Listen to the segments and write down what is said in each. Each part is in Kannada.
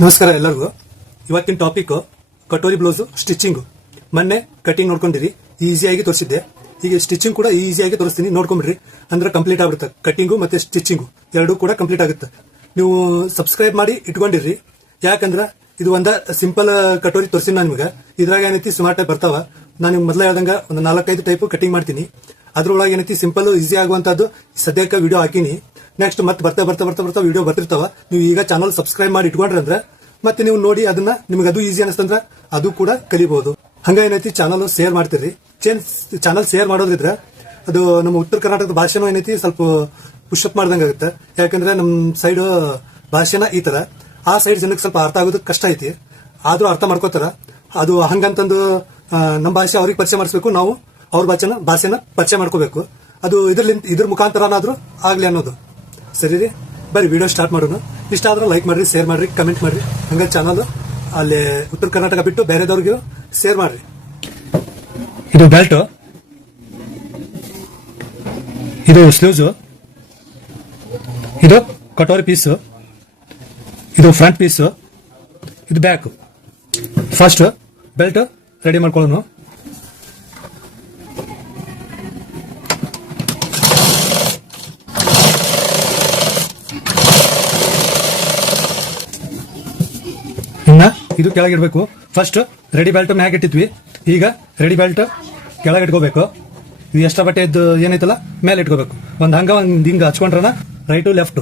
ನಮಸ್ಕಾರ ಎಲ್ಲರಿಗೂ. ಇವತ್ತಿನ ಟಾಪಿಕ್ ಕಟೋರಿ ಬ್ಲೌಸ್ ಸ್ಟಿಚಿಂಗ್. ಮೊನ್ನೆ ಕಟಿಂಗ್ ನೋಡ್ಕೊಂಡಿರಿ, ಈಸಿಯಾಗಿ ತೋರಿಸಿದ್ದೆ. ಈಗ ಸ್ಟಿಚಿಂಗ್ ಕೂಡ ಈಸಿಯಾಗಿ ತೋರಿಸ್ತೀನಿ, ನೋಡ್ಕೊಂಡ್ಬಿಡ್ರಿ. ಅಂದ್ರೆ ಕಂಪ್ಲೀಟ್ ಆಗುತ್ತೆ. ಕಟಿಂಗು ಮತ್ತೆ ಸ್ಟಿಚಿಂಗು ಎರಡೂ ಕೂಡ ಕಂಪ್ಲೀಟ್ ಆಗುತ್ತೆ. ನೀವು ಸಬ್ಸ್ಕ್ರೈಬ್ ಮಾಡಿ ಇಟ್ಕೊಂಡಿರ್ರಿ. ಯಾಕಂದ್ರೆ ಇದು ಒಂದ ಸಿಂಪಲ್ ಕಟೋರಿ ತೋರಿಸಿನ ನಿಮ್ಗೆ. ಇದ್ರಾಗ ಏನೈತಿ ಸುಮಾರು ಟೈಪ್ ಬರ್ತಾವ. ನಾನು ಮೊದಲ ಹೇಳ್ದಂಗ ಒಂದು 4-5 ಟೈಪ್ ಕಟಿಂಗ್ ಮಾಡ್ತೀನಿ. ಅದ್ರೊಳಗೆ ಏನೈತಿ ಸಿಂಪಲ್ ಈಸಿ ಆಗುವಂತದ್ದು ಸದ್ಯಕ್ಕೆ ವಿಡಿಯೋ ಹಾಕಿನಿ. ನೆಕ್ಸ್ಟ್ ಮತ್ತೆ ಬರ್ತಾ ವಿಡಿಯೋ ಬರ್ತಿರ್ತಾವ. ನೀವು ಈಗ ಚಾನಲ್ ಸಬ್ಸ್ಕ್ರೈಬ್ ಮಾಡಿ ಇಟ್ಕೊಂಡ್ರೆ ಅಂದ್ರೆ ಮತ್ತೆ ನೀವು ನೋಡಿ ಅದನ್ನ ನಿಮ್ಗೆ ಅದು ಈಸಿ ಅನಿಸ್ತಂದ್ರ ಅದು ಕೂಡ ಕಲಿಬಹುದು. ಹಂಗ ಏನೈತಿ ಚಾನಲ್ ಶೇರ್ ಮಾಡ್ತಿರ್ರಿ. ಚಾನಲ್ ಶೇರ್ ಮಾಡೋದ್ರಿದ್ರೆ ಅದು ನಮ್ಮ ಉತ್ತರ ಕರ್ನಾಟಕದ ಭಾಷೆನೂ ಏನೈತಿ ಸ್ವಲ್ಪ ಪುಷಪ್ ಮಾಡ್ದಂಗಾಗುತ್ತೆ. ಯಾಕಂದ್ರೆ ನಮ್ಮ ಸೈಡ್ ಭಾಷೆನ ಈ ತರ, ಆ ಸೈಡ್ ಜನಕ್ಕೆ ಸ್ವಲ್ಪ ಅರ್ಥ ಆಗೋದಕ್ಕೆ ಕಷ್ಟ ಐತಿ. ಆದ್ರೂ ಅರ್ಥ ಮಾಡ್ಕೋತಾರ. ಅದು ಹಂಗಂತಂದು ನಮ್ಮ ಭಾಷೆ ಅವ್ರಿಗೆ ಪರಿಚಯ ಮಾಡಿಸ್ಬೇಕು, ನಾವು ಅವ್ರ ಭಾಷೆನ ಪರಿಚಯ ಮಾಡ್ಕೋಬೇಕು. ಅದು ಇದ್ರ ಮುಖಾಂತರನಾದ್ರೂ ಆಗ್ಲಿ ಅನ್ನೋದು. ಸರಿ ರೀ, ಬರೀ ವಿಡಿಯೋ ಸ್ಟಾರ್ಟ್ ಮಾಡೋಣ. ಇಷ್ಟ ಆದ್ರೆ ಲೈಕ್ ಮಾಡ್ರಿ, ಶೇರ್ ಮಾಡ್ರಿ, ಕಮೆಂಟ್ ಮಾಡ್ರಿ. ಹಂಗ ಚಾನಲ್ ಅಲ್ಲಿ ಉತ್ತರ ಕರ್ನಾಟಕ ಬಿಟ್ಟು ಬೇರೆದವ್ರಿಗೆ ಶೇರ್ ಮಾಡ್ರಿ. ಇದು ಬೆಲ್ಟ್, ಇದು ಸ್ಲೀವ್ಸ್, ಇದು ಕಟೋರಿ ಪೀಸ್, ಇದು ಫ್ರಂಟ್ ಪೀಸ್, ಇದು ಬ್ಯಾಕ್. ಫಸ್ಟ್ ಬೆಲ್ಟ್ ರೆಡಿ ಮಾಡ್ಕೊಳ್ಳೋಣ. ಇದು ಕೆಳಗಿಡ್ಬೇಕು. ಫಸ್ಟ್ ರೆಡಿ ಬೆಲ್ಟ್ ಮ್ಯಾಗ್ ಇಟ್ಟಿದ್ವಿ, ಈಗ ರೆಡಿ ಬೆಲ್ಟ್ ಕೆಳಗಿಟ್ಕೋಬೇಕು. ಇದು ಎಕ್ಸ್ಟ್ರಾ ಬಟ್ಟೆ ಇದ್ದು ಏನೈತಲ್ಲ ಮೇಲೆ ಇಟ್ಕೋಬೇಕು. ಒಂದ್ ಹಿಂಗ ಹಚ್ಕೊಂಡ್ರನ ರೈಟು ಲೆಫ್ಟ್.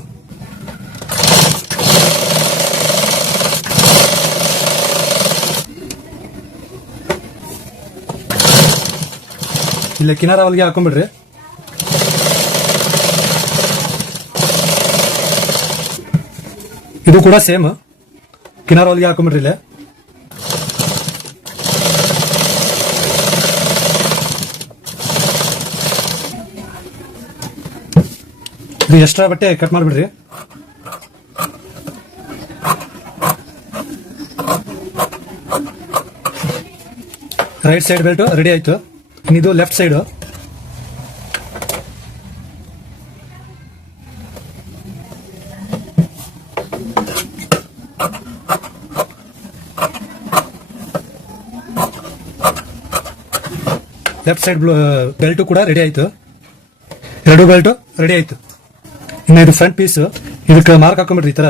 ಇಲ್ಲ ಕಿನಾರ ಹೊಲಿಗೆ ಹಾಕೊಂಡ್ಬಿಡ್ರಿ. ಇದು ಕೂಡ ಸೇಮ್ ಕಿನಾರ ಹೊಲಿಗೆ ಹಾಕೊಂಡ್ಬಿಡ್ರಿ. ಇಲ್ಲೇ ಇದು ಎಕ್ಸ್ಟ್ರಾ ಬಟ್ಟೆ ಕಟ್ ಮಾಡ್ಬಿಡ್ರಿ. ರೈಟ್ ಸೈಡ್ ಬೆಲ್ಟ್ ರೆಡಿ ಆಯ್ತು. ಇದು left side. Left side belt ಕೂಡ ರೆಡಿ ಆಯ್ತು. ಎರಡು ಬೆಲ್ಟ್ ರೆಡಿ ಆಯ್ತು. ಇನ್ನು ಇದು ಫ್ರಂಟ್ ಪೀಸ್, ಇದಕ್ಕೆ ಮಾರ್ಕ್ ಹಾಕೊಂಡ್ಬಿಡ್ರಿ. ಈ ತರ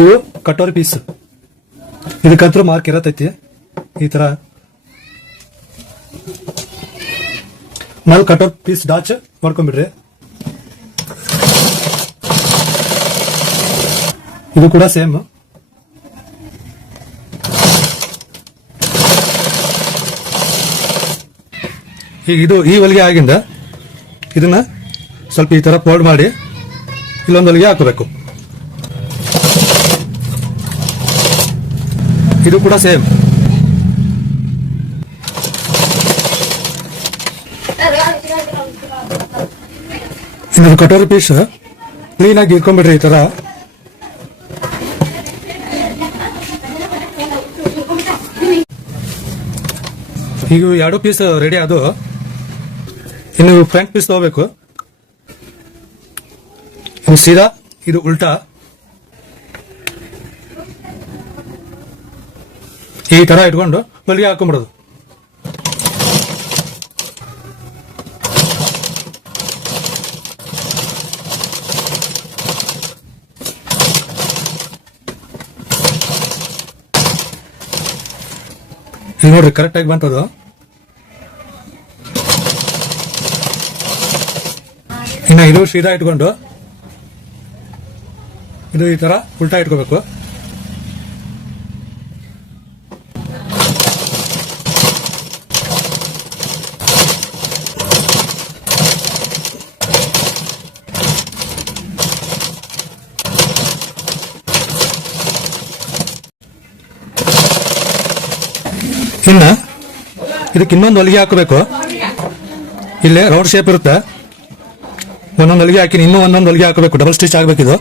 ಇದು ಕಟೋರಿ ಪೀಸ್, ಇದಕ್ಕಂತೂ ಮಾರ್ಕ್ ಇರತೈತಿ. ಈ ತರ ಕಟೋರಿ ಪೀಸ್ ಡಾಚ್ ಮಾಡ್ಕೊಂಡ್ಬಿಡ್ರಿ. ಇದು ಕೂಡ ಸೇಮ್. ಈಗ ಇದು ಈ ಹೊಲಿಗೆ ಆಗಿಂದ ಇದನ್ನ ಸ್ವಲ್ಪ ಈ ತರ ಫೋಲ್ಡ್ ಮಾಡಿ ಇಲ್ಲೊಂದು ಹೊಲಿಗೆ ಹಾಕಬೇಕು. ಇದು ಕೂಡ ಸೇಮ್. ಇನ್ನು ಕಟೋರಿ ಪೀಸ್ ಕ್ಲೀನ್ ಆಗಿ ಇಟ್ಕೊಂಡ್ಬಿಡ್ರಿ. ಈ ತರ ಈಗ ಎರಡು ಪೀಸ್ ರೆಡಿ ಅದು. ಇನ್ನು ಫ್ರಂಟ್ ಪೀಸ್ ತಗೋಬೇಕು. ಇದು ಸೀದಾ, ಇದು ಉಲ್ಟಾ. ಈ ತರ ಇಟ್ಕೊಂಡು ಹೊಲಿಗೆ ಹಾಕೊಂಡ್ಬಿಡೋದು. ಇಲ್ಲಿ ನೋಡ್ರಿ ಕರೆಕ್ಟ್ ಆಗಿ ಬಂತದು. ಇನ್ನು ಇದು ಸೀದಾ ಇಟ್ಕೊಂಡು ಇದು ಈ ತರ ಉಲ್ಟಾ ಇಟ್ಕೋಬೇಕು. ಇನ್ನ ಇದಕ್ಕೆ ಇನ್ನೊಂದು ಹೊಲಿಗೆ ಹಾಕಬೇಕು. ಇಲ್ಲೇ ರೌಂಡ್ ಶೇಪ್ ಇರುತ್ತೆ. ಒಂದೊಂದು ಹೊಲಿಗೆ ಹಾಕಿ ಇನ್ನೂ ಒಂದೊಂದು ಹೊಲಿಗೆ ಹಾಕಬೇಕು. ಡಬಲ್ ಸ್ಟಿಚ್ ಆಗಬೇಕಿದು.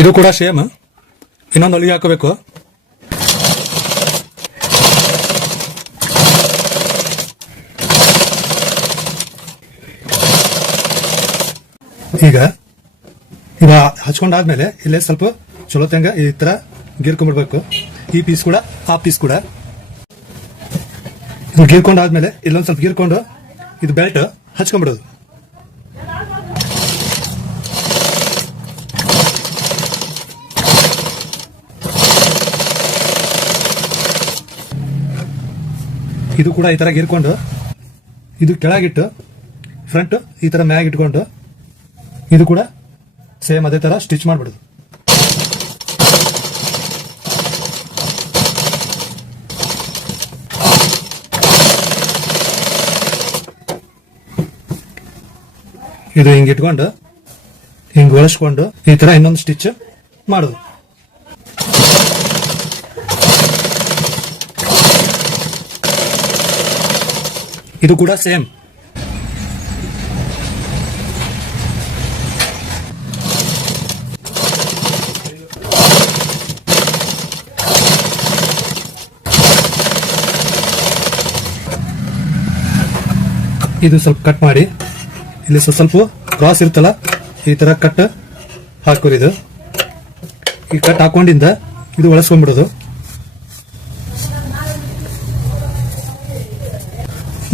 ಇದು ಕೂಡ ಸೇಮ್. ಇನ್ನೊಂದು ಹೊಲಿಗೆ ಹಾಕಬೇಕು. ಈಗ ಈಗ ಹಚ್ಕೊಂಡಾದ್ಮೇಲೆ ಇಲ್ಲೇ ಸ್ವಲ್ಪ ಚಲೋ ತಂಗ ಈ ತರ ಗೀರ್ಕೊಂಡ್ಬಿಡ್ಬೇಕು. ಈ ಪೀಸ್ ಕೂಡ ಆ ಪೀಸ್ ಕೂಡ ಗೀರ್ಕೊಂಡಾದ್ಮೇಲೆ ಇಲ್ಲೊಂದ್ ಸ್ವಲ್ಪ ಗೀರ್ಕೊಂಡು ಇದು ಬೆಲ್ಟ್ ಹಚ್ಕೊಂಡ್ಬಿಡೋದು. ಇದು ಕೂಡ ಈ ತರ ಗೀರ್ಕೊಂಡು ಇದು ಕೆಳಗಿಟ್ಟು ಫ್ರಂಟ್ ಈ ತರ ಮ್ಯಾಗ್ ಇಟ್ಕೊಂಡು ಇದು ಕೂಡ ಸೇಮ್ ಅದೇ ತರ ಸ್ಟಿಚ್ ಮಾಡ್ಬಿಡುದು. ಇದು ಹಿಂಗ್ ಇಟ್ಕೊಂಡು ಹಿಂಗ್ ಒಳಸ್ಕೊಂಡು ಈ ತರ ಇನ್ನೊಂದು ಸ್ಟಿಚ್ ಮಾಡುದು. ಇದು ಕೂಡ ಸೇಮ್. ಇದು ಸ್ವಲ್ಪ ಕಟ್ ಮಾಡಿ ಇಲ್ಲಿ ಸ್ವಲ್ಪ ಕ್ರಾಸ್ ಇರ್ತಲ್ಲ ಈ ತರ ಕಟ್ ಹಾಕೋರಿ. ಇದು ಈ ಕಟ್ ಹಾಕೊಂಡಿಂದ ಇದು ಒಳಸ್ಕೊಂಡ್ಬಿಡೋದು.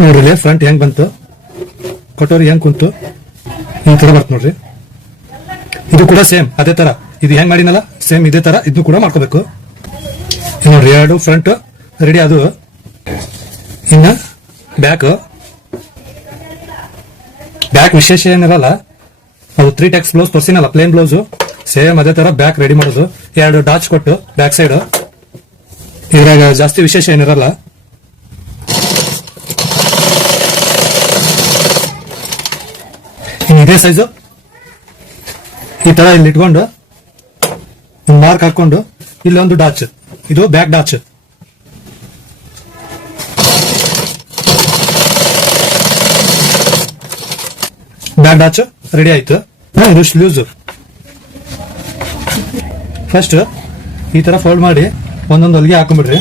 ನೋಡ್ರಿ ಫ್ರಂಟ್ ಹೆಂಗ್ ಬಂತು, ಕಟೋರಿ ಹೆಂಗ್ ಕುಂತು ಈ ತರ ಬರ್ತ ನೋಡ್ರಿ. ಇದು ಕೂಡ ಸೇಮ್ ಅದೇ ತರ ಇದು ಹೆಂಗ್ ಮಾಡಿನಲ್ಲ ಸೇಮ್ ಇದೇ ತರ ಇದು ಕೂಡ ಮಾಡ್ಕೋಬೇಕು. ನೋಡ್ರಿ ಎರಡು ಫ್ರಂಟ್ ರೆಡಿ ಅದು. ಇನ್ನ ಬ್ಯಾಕ್ ವಿಶೇಷ ಏನಿರಲ್ಲ, ಅದು 3 ಟೆಕ್ಸ್ ಬ್ಲೌಸ್ ತೋರಿಸಿನಲ್ಲ ಪ್ಲೇನ್ ಬ್ಲೌಸ್ ಸೇಮ್ ಅದೇ ತರ ಬ್ಯಾಕ್ ರೆಡಿ ಮಾಡೋದು. ಎರಡು ಡಾಚ್ ಕೊಟ್ಟು ಬ್ಯಾಕ್ ಸೈಡ್ ಇದ್ರಾಗ ಜಾಸ್ತಿ ವಿಶೇಷ ಏನಿರಲ್ಲ. ಇದೇ ಸೈಜು ಈ ತರ ಇಲ್ಲಿ ಇಟ್ಕೊಂಡು ಒಂದು ಮಾರ್ಕ್ ಹಾಕೊಂಡು ಇಲ್ಲಿ ಒಂದು ಡಾಚ್, ಇದು ಬ್ಯಾಕ್ ಡಾಚ್. ಬ್ಯಾಕ್ ಡಾಚ್ ರೆಡಿ ಆಯ್ತು. ಇದು ಸ್ಲೀವ್ಸ್ ಫಸ್ಟ್ ಈ ತರ ಫೋಲ್ಡ್ ಮಾಡಿ ಒಂದೊಂದು ಹೊಲಿಗೆ ಹಾಕೊಂಡ್ಬಿಡ್ರಿ.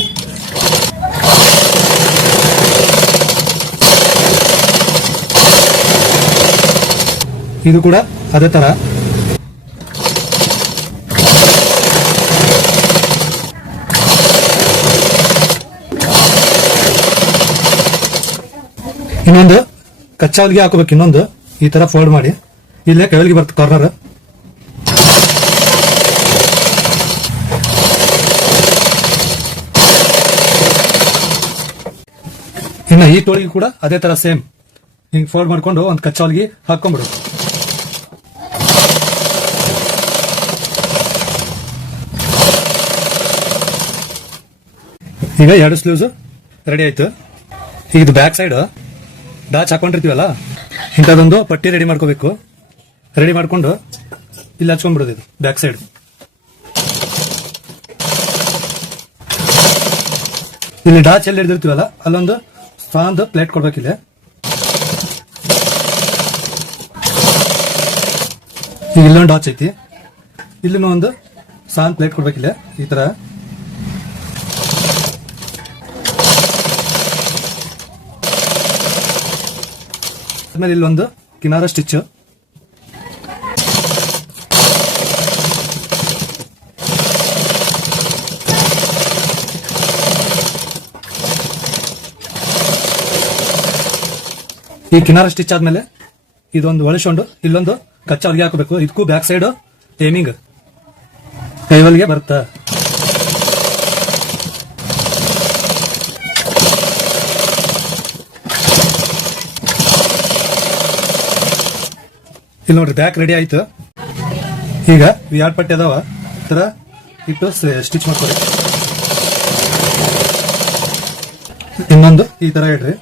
ಇದು ಕೂಡ ಅದೇ ತರ ಇನ್ನೊಂದು ಕಚ್ಚಾ ಹೊಲಿಗೆ ಹಾಕೋಬೇಕು. ಇನ್ನೊಂದು ಈ ತರ ಫೋಲ್ಡ್ ಮಾಡಿ ಇಲ್ಲೇ ಕೆಳಗೆ ಬರುತ್ತೆ ಕಾರ್ನರ್. ಇನ್ನು ಈ ಟೋಳಿಗೆ ಕೂಡ ಅದೇ ತರ ಸೇಮ್ ಹಿಂಗ್ ಫೋಲ್ಡ್ ಮಾಡ್ಕೊಂಡು ಒಂದು ಕಚ್ಚಾ ಹೊಲಿಗೆ ಹಾಕೊಂಡ್ಬಿಡು. ಈಗ ಎರಡು ಸ್ಲೀವ್ಸ್ ರೆಡಿ ಆಯ್ತು. ಈಗ ಇದು ಬ್ಯಾಕ್ ಸೈಡ್ ಡಾಚ್ ಹಾಕೊಂಡಿರ್ತೀವಲ್ಲ ಇಂಥದ್ದೊಂದು ಪಟ್ಟಿ ರೆಡಿ ಮಾಡ್ಕೋಬೇಕು. ರೆಡಿ ಮಾಡ್ಕೊಂಡು ಇಲ್ಲಿ ಹಚ್ಕೊಂಡ್ಬಿಡೋದು. ಇದು ಬ್ಯಾಕ್ ಸೈಡ್ ಇಲ್ಲಿ ಡಾಚ್ ಎಲ್ಲಿ ಹಿಡಿದಿರ್ತೀವಲ್ಲ ಅಲ್ಲೊಂದು ಸಾಂದ್ ಪ್ಲೇಟ್ ಕೊಡ್ಬೇಕಿಲ್ಲ. ಈಗ ಇಲ್ಲೊಂದು ಡಾಚ್ ಐತಿ, ಇಲ್ಲಿನೂ ಒಂದು ಸಾಂದ್ ಪ್ಲೇಟ್ ಕೊಡ್ಬೇಕಿಲ್ಲ ಈ ತರ. ಆದ್ಮೇಲೆ ಇಲ್ಲೊಂದು ಕಿನಾರ ಸ್ಟಿಚ್, ಈ ಕಿನಾರ ಸ್ಟಿಚ್ ಆದ್ಮೇಲೆ ಇದೊಂದು ಒಳಸ್ಕೊಂಡು ಇಲ್ಲೊಂದು ಕಚ್ಚಾ ಹೊಲಿಗೆ ಹಾಕಬೇಕು. ಇದಕ್ಕೂ ಬ್ಯಾಕ್ ಸೈಡ್ ಏಮಿಂಗ್ ಕೈವಲ್ಗೆ ಬರುತ್ತಾ. ಇಲ್ಲಿ ನೋಡ್ರಿ ಬ್ಯಾಕ್ ರೆಡಿ ಆಯ್ತು. ಈಗ ಎರಡು ಪಟ್ಟಿ ಅದಾವ ಈ ತರ ಇಟ್ಟು ಸ್ಟಿಚ್ ಮಾಡ್ಕೊಡಿ. ಇನ್ನೊಂದು ಈ ತರ ಇಡ್ರಿ.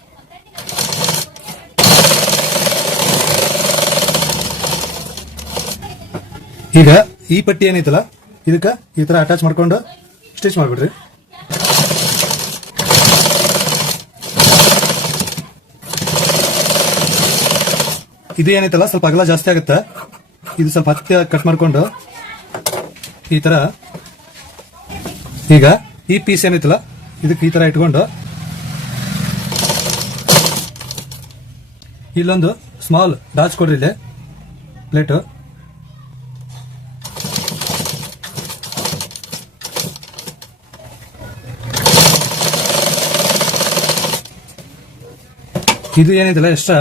ಈಗ ಈ ಪಟ್ಟಿ ಏನೈತಲ್ಲ ಇದಕ್ಕ ಈ ತರ ಅಟ್ಯಾಚ್ ಮಾಡ್ಕೊಂಡು ಸ್ಟಿಚ್ ಮಾಡ್ಬಿಡ್ರಿ. ಇದು ಏನೈತಲ್ಲ ಸ್ವಲ್ಪ ಅಗಲ ಜಾಸ್ತಿ ಆಗುತ್ತೆ. ಇದು ಸ್ವಲ್ಪ ಹತ್ತಿ ಕಟ್ ಮಾಡ್ಕೊಂಡು ಈ ತರ ಈಗ ಈ ಪೀಸ್ ಏನೈತಲ್ಲ ಇದಕ್ಕೆ ಈ ತರ ಇಟ್ಕೊಂಡು ಇಲ್ಲೊಂದು ಸ್ಮಾಲ್ ಡಾಚ್ ಕೊಡ್ರಿ. ಇಲ್ಲಿ ಪ್ಲೇಟ್. ಇದು ಏನೈತಲ್ಲ ಎಕ್ಸ್ಟ್ರಾ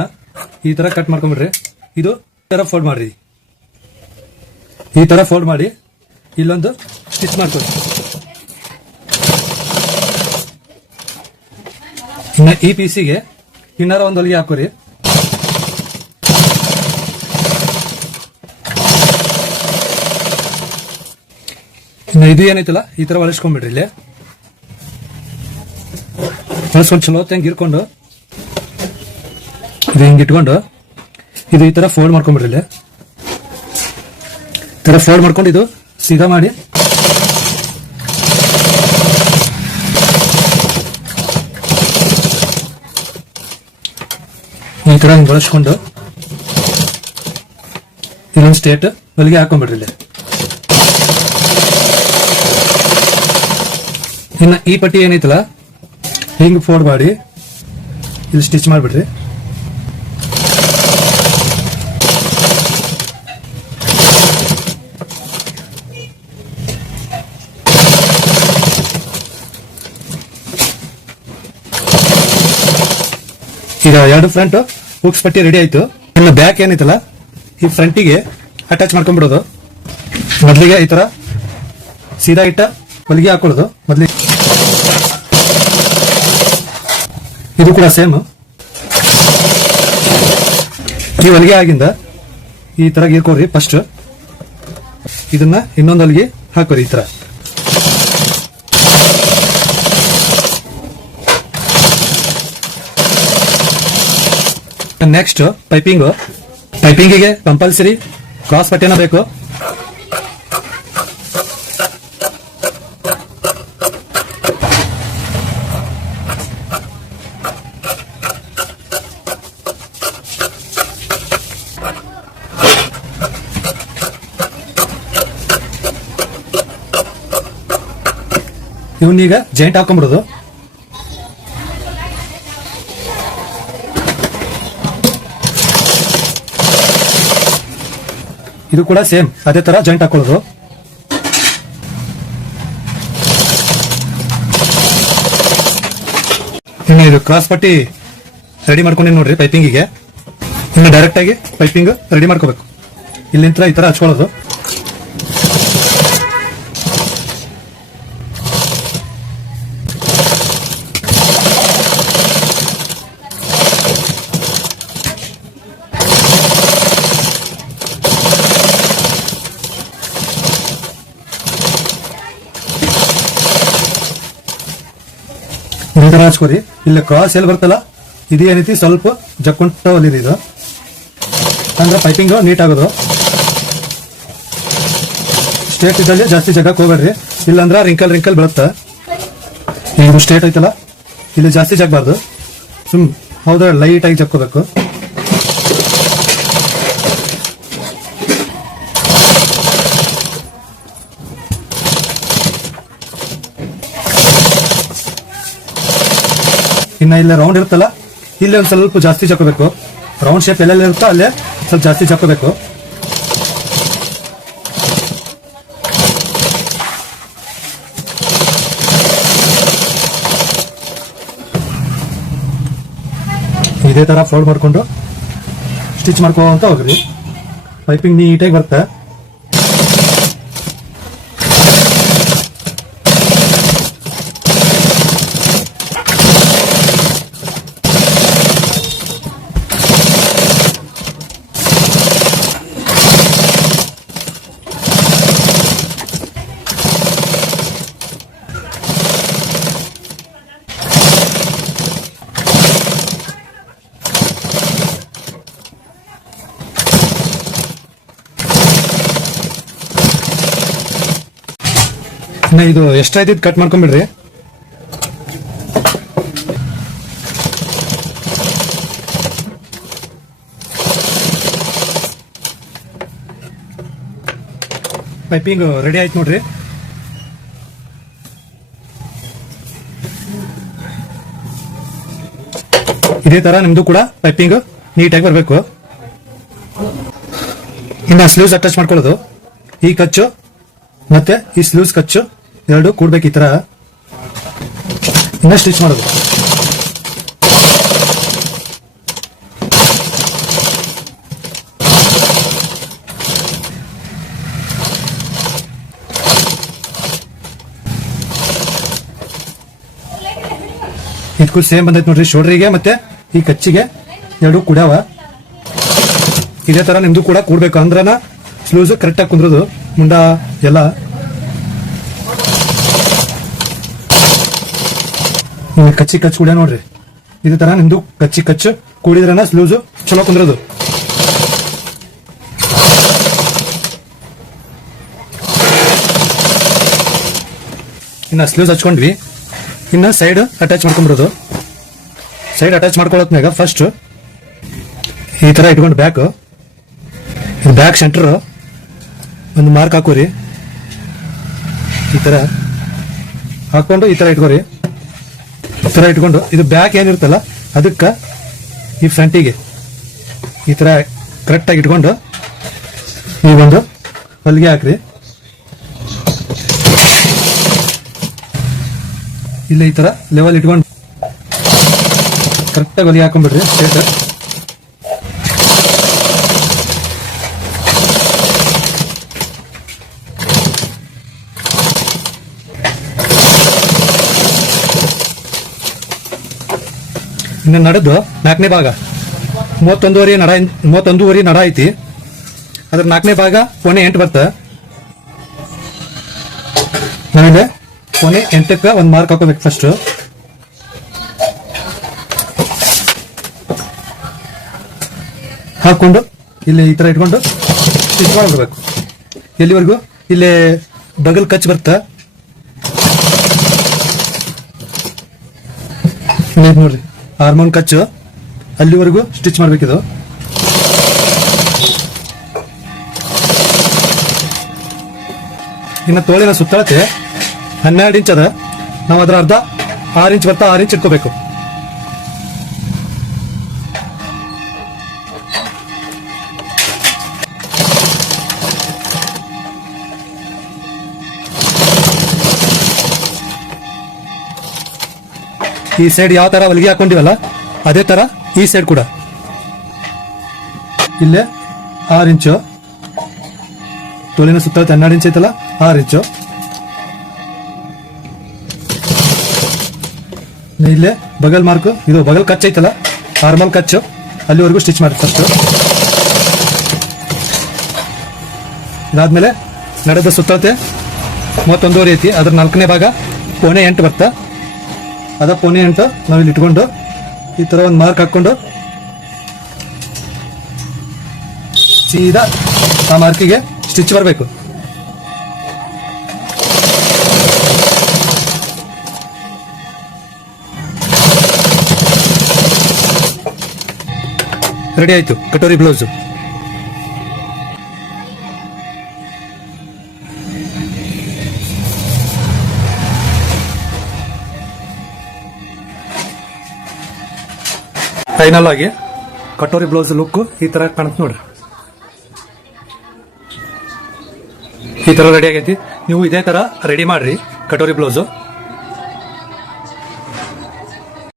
ಈ ತರ ಕಟ್ ಮಾಡ್ಕೊಂಡ್ಬಿಡ್ರಿ. ಇದು ಈ ತರ ಫೋಲ್ಡ್ ಮಾಡ್ರಿ. ಈ ತರ ಫೋಲ್ಡ್ ಮಾಡಿ ಇಲ್ಲೊಂದು ಸ್ಟಿಚ್ ಮಾಡ್ಕೊಳ್ಳಿ. ಇನ್ನು ಈ ಪೀಸಿಗೆ ಇನ್ನಾರ ಒಂದು ಹೊಲಿಗೆ ಹಾಕೋರಿ. ಇನ್ನು ಇದು ಏನೈತಲ್ಲ ಈ ತರ ಹೊಲಿಸ್ಕೊಂಡ್ಬಿಡ್ರಿ. ಇಲ್ಲಿ ಹೊಲಿಸ್ಕೊಂಡು ಚಲೋ ತಂಗಿ ಇರ್ಕೊಂಡು ಇದು ಹಿಂಗೆ ಇಟ್ಕೊಂಡು ಇದು ಈ ತರ ಫೋಲ್ಡ್ ಮಾಡ್ಕೊಂಡ್ಬಿಡ್ರಿ. ಇಲ್ಲಿ ಈ ತರ ಫೋಲ್ಡ್ ಮಾಡ್ಕೊಂಡು ಇದು ಸೀದಾ ಮಾಡಿ ಈ ತರ ಬಳಸ್ಕೊಂಡು ಇಲ್ಲೊಂದು ಸ್ಟೇಟ್ ಹೊಲಿಗೆ ಹಾಕೊಂಡ್ಬಿಡ್ರಿ. ಇಲ್ಲಿ ಇನ್ನ ಈ ಪಟ್ಟಿ ಏನೈತಲ್ಲ ಹಿಂಗ್ ಫೋಲ್ಡ್ ಮಾಡಿ ಇಲ್ಲಿ ಸ್ಟಿಚ್ ಮಾಡ್ಬಿಡ್ರಿ. ಈಗ ಎರಡು ಫ್ರಂಟ್ ಹುಕ್ಸ್ ಪಟ್ಟಿ ರೆಡಿ ಆಯ್ತು. ಇನ್ನು ಬ್ಯಾಕ್ ಏನೈತಲ್ಲ ಈ ಫ್ರಂಟಿಗೆ ಅಟ್ಯಾಚ್ ಮಾಡ್ಕೊಂಡ್ಬಿಡೋದು. ಮೊದಲಿಗೆ ಈ ತರ ಸೀದಾ ಇಟ್ಟ ಹೊಲಿಗೆ ಹಾಕೊಳ್ಳೋದು. ಮೊದಲಿಗೆ ಇದು ಕೂಡ ಸೇಮ್. ಈ ಹೊಲಿಗೆ ಆಗಿಂದ ಈ ತರ ಗೀರ್ಕೋರಿ. ಫಸ್ಟ್ ಇದನ್ನ ಇನ್ನೊಂದು ಹೊಲಿಗೆ ಹಾಕೋರಿ. ಈ ತರ ನೆಕ್ಸ್ಟ್ ಪೈಪಿಂಗಿಗೆ ಕಂಪಲ್ಸರಿ ಕ್ರಾಸ್ ಪಟ್ಟಿನ ಬೇಕು. ಇವನ್ನೀಗ ಜಾಯಿಂಟ್ ಹಾಕೊಂಡ್ಬಿಡೋದು. ಇದು ಕೂಡ ಸೇಮ್ ಅದೇ ತರ ಜಾಯಿಂಟ್ ಹಾಕೊಳ್ಳೋದು. ಇನ್ನು ಇದು ಕ್ರಾಸ್ ಪಟ್ಟಿ ರೆಡಿ ಮಾಡ್ಕೊಂಡಿ ನೋಡ್ರಿ. ಪೈಪಿಂಗಿಗೆ ಇನ್ನು ಡೈರೆಕ್ಟ್ ಆಗಿ ಪೈಪಿಂಗ್ ರೆಡಿ ಮಾಡ್ಕೋಬೇಕು. ಇಲ್ಲಿಂದ ಈ ತರ ಹಚ್ಕೊಳ್ಳೋದು. ಈ ತರ ಹಚ್ಕೋರಿ. ಇಲ್ಲಿ ಕ್ರಾಸ್ ಎಲ್ಲಿ ಬರ್ತಲ್ಲ ಇದು ಏನೈತಿ ಸ್ವಲ್ಪ ಜಕ್ಕೊಂಟ ಹೊಲಿರಿ. ಇದು ಅಂದ್ರೆ ಪೈಪಿಂಗ್ ನೀಟ್ ಆಗೋದು. ಸ್ಟ್ರೇಟ್ ಇದ್ದಲ್ಲಿ ಜಾಸ್ತಿ ಜಗಕ್ಕೆ ಹೋಗ್ಬೇಡ್ರಿ, ಇಲ್ಲಾಂದ್ರೆ ರಿಂಕಲ್ ಬೀಳುತ್ತೆ. ಇದು ಸ್ಟ್ರೇಟ್ ಐತಲ್ಲ ಇಲ್ಲಿ ಜಾಸ್ತಿ ಜಗ್ಬಾರ್ದು. ಹೌದಾ ಲೈಟ್ ಆಗಿ ಜಕ್ಕೋಬೇಕು. ಇನ್ನ ಇಲ್ಲ ರೌಂಡ್ ಇರುತ್ತಲ್ಲ ಇಲ್ಲಿ ಒಂದ್ ಸ್ವಲ್ಪ ಜಾಸ್ತಿ ಜಕ್ಕೋಬೇಕು. ರೌಂಡ್ ಶೇಪ್ ಎಲ್ಲೆಲ್ಲ ಇರುತ್ತೋ ಅಲ್ಲೇ ಸ್ವಲ್ಪ ಜಾಸ್ತಿ ಜಕ್ಕೋಬೇಕು. ಇದೇ ತರ ಫೋಲ್ಡ್ ಮಾಡ್ಕೊಂಡು ಸ್ಟಿಚ್ ಮಾಡ್ಕೊಂತ ಹೋಗ್ರಿ. ಪೈಪಿಂಗ್ ನೀಟಾಗಿ ಬರುತ್ತೆ. ಇದು ಎಷ್ಟಾಯ್ತು ಕಟ್ ಮಾಡ್ಕೊಂಡ್ಬಿಡ್ರಿ. ಪೈಪಿಂಗ್ ರೆಡಿ ಆಯ್ತು ನೋಡ್ರಿ. ಇದೇ ತರ ನಿಮ್ದು ಕೂಡ ಪೈಪಿಂಗ್ ನೀಟಾಗಿ ಬರಬೇಕು. ಇನ್ನು ಸ್ಲೀವ್ಸ್ ಅಟ್ಯಾಚ್ ಮಾಡ್ಕೊಳ್ಳೋದು, ಈ ಕಚ್ಚು ಮತ್ತೆ ಈ ಸ್ಲೀವ್ಸ್ ಕಚ್ಚು ಎರಡು ಕೂಡ್ಬೇಕು ಈ ತರ. ಇನ್ನ ಸ್ಟಿಚ್ ಮಾಡೋದು. ಇದಕ್ಕೂ ಸೇಮ್ ಬಂದೈತೆ ನೋಡ್ರಿ, ಶೋಲ್ಡರಿಗೆ ಮತ್ತೆ ಈ ಕಚ್ಚಿಗೆ ಎರಡು ಕುಡ್ಯಾವ. ಇದೇ ತರ ನಿಮ್ದು ಕೂಡ ಕೂಡ್ಬೇಕು, ಅಂದ್ರನ ಸ್ಲೂಸ್ ಕರೆಕ್ಟ್ ಆಗಿ ಕುಂದ್ರದು ಮುಂಡ ಎಲ್ಲ. ಕಚ್ಚಿ ಕಚ್ಚಿ ಕುಡಿಯ ನೋಡ್ರಿ, ಇದೇ ತರ ನಿಮ್ದು ಕಚ್ಚಿ ಕಚ್ಚು ಕೂಡಿದ್ರನ ಸ್ಲೂಸ್ ಚಲೋ ಕುಂದ್ರದು. ಇನ್ನ ಸ್ಲೂಸ್ ಹಚ್ಕೊಂಡ್ವಿ, ಇನ್ನ ಸೈಡ್ ಅಟ್ಯಾಚ್ ಮಾಡ್ಕೊಂಡ್ಬರೋದು. ಸೈಡ್ ಅಟ್ಯಾಚ್ ಮಾಡ್ಕೊಳ್ಳೋದ್ನಾಗ ಫಸ್ಟ್ ಈ ತರ ಇಟ್ಕೊಂಡು ಬ್ಯಾಕ್ ಸೆಂಟರ್ ಒಂದು ಮಾರ್ಕ್ ಹಾಕೋರಿ. ಈ ತರ ಹಾಕೊಂಡು ಈ ತರ ಇಟ್ಕೋರಿ. ಈ ತರ ಇಟ್ಕೊಂಡು ಇದು ಬ್ಯಾಕ್ ಏನಿರುತ್ತಲ್ಲ ಅದಕ್ಕ ಈ ಫ್ರಂಟಿಗೆ ಈ ತರ ಕರೆಕ್ಟ್ ಆಗಿ ಇಟ್ಕೊಂಡು ಈ ಒಂದು ಹೊಲಿಗೆ ಹಾಕ್ರಿ. ಇಲ್ಲ ಈ ತರ ಲೆವೆಲ್ ಇಟ್ಕೊಂಡು ಕರೆಕ್ಟ್ ಆಗಿ ಹೊಲಿಗೆ ಹಾಕೊಂಡ್ಬಿಡ್ರಿ ಸ್ಟ್ರೇಟ್. ಇನ್ನು ನಡೆದು 4ನೇ ಭಾಗ 31 ನಡ ಐತಿ. ಅದ್ರ 4ನೇ ಭಾಗ ಕೊನೆ 8 ಬರ್ತ. ಆಮೇಲೆ ಕೊನೆ 8ಕ್ಕೆ ಒಂದು ಮಾರ್ಕ್ ಹಾಕೋಬೇಕು ಫಸ್ಟ್. ಹಾಕೊಂಡು ಇಲ್ಲಿ ಈ ತರ ಇಟ್ಕೊಂಡು ಸ್ಟಿಚ್ ಮಾಡ್ಬೇಕು. ಎಲ್ಲಿವರೆಗೂ ಇಲ್ಲಿ ಬಗಲ್ ಕಚ್ ಬರ್ತ ನೋಡ್ರಿ, ಹಾರ್ಮೋನ್ ಕಚ್ಚು ಅಲ್ಲಿವರೆಗೂ ಸ್ಟಿಚ್ ಮಾಡ್ಬೇಕಿದು. ಇನ್ನು ತೋಳಿನ ಸುತ್ತಳತೆ 12 ಇಂಚ್ ಅದ. ನಾವು ಅದ್ರ ಅರ್ಧ 6 ಇಂಚ್ ಬರ್ತಾ 6 ಇಂಚ್ ಇಟ್ಕೋಬೇಕು. ಈ ಸೈಡ್ ಯಾವ ತರ ಹೊಲಿಗೆ ಹಾಕೊಂಡಿವಲ್ಲ ಅದೇ ತರ ಈ ಸೈಡ್ ಕೂಡ ಇಲ್ಲೇ 6 ಇಂಚು ತೋಳಿನ ಸುತ್ತಳತೆ 12 ಇಂಚ್ ಐತಲ್ಲ 6 ಇಂಚು. ಇಲ್ಲೇ ಬಗಲ್ ಮಾರ್ಕ್, ಇದು ಬಗಲ್ ಕಚ್ ಐತಲ್ಲ ನಾರ್ಮಲ್ ಕಚ್ಚು ಅಲ್ಲಿವರೆಗೂ ಸ್ಟಿಚ್ ಮಾಡಿ ಫಸ್ಟ್. ಇದಾದ್ಮೇಲೆ ನಡೆದ ಸುತ್ತಳತೆ 31 ಐತಿ. ಅದ್ರ 4ನೇ ಭಾಗ ಪೋನೆ 8 ಬರ್ತಾ. ಅದ ಪೋನೆ 8 ನಾವಿಲ್ಲಿ ಇಟ್ಕೊಂಡು ಈ ತರ ಒಂದು ಮಾರ್ಕ್ ಹಾಕೊಂಡು ಸೀದಾ ಆ ಮಾರ್ಕಿಗೆ ಸ್ಟಿಚ್ ಬರಬೇಕು. ರೆಡಿ ಆಯ್ತು ಕಟೋರಿ ಬ್ಲೌಸ್. ಫೈನಲ್ ಆಗಿ ಕಟೋರಿ ಬ್ಲೌಸ್ ಲುಕ್ ಈ ತರ ಕಾಣುತ್ತೆ ನೋಡ್ರಿ. ಈ ತರ ರೆಡಿ ಆಗೈತಿ. ನೀವು ಇದೇ ತರ ರೆಡಿ ಮಾಡ್ರಿ ಕಟೋರಿ ಬ್ಲೌಸ್.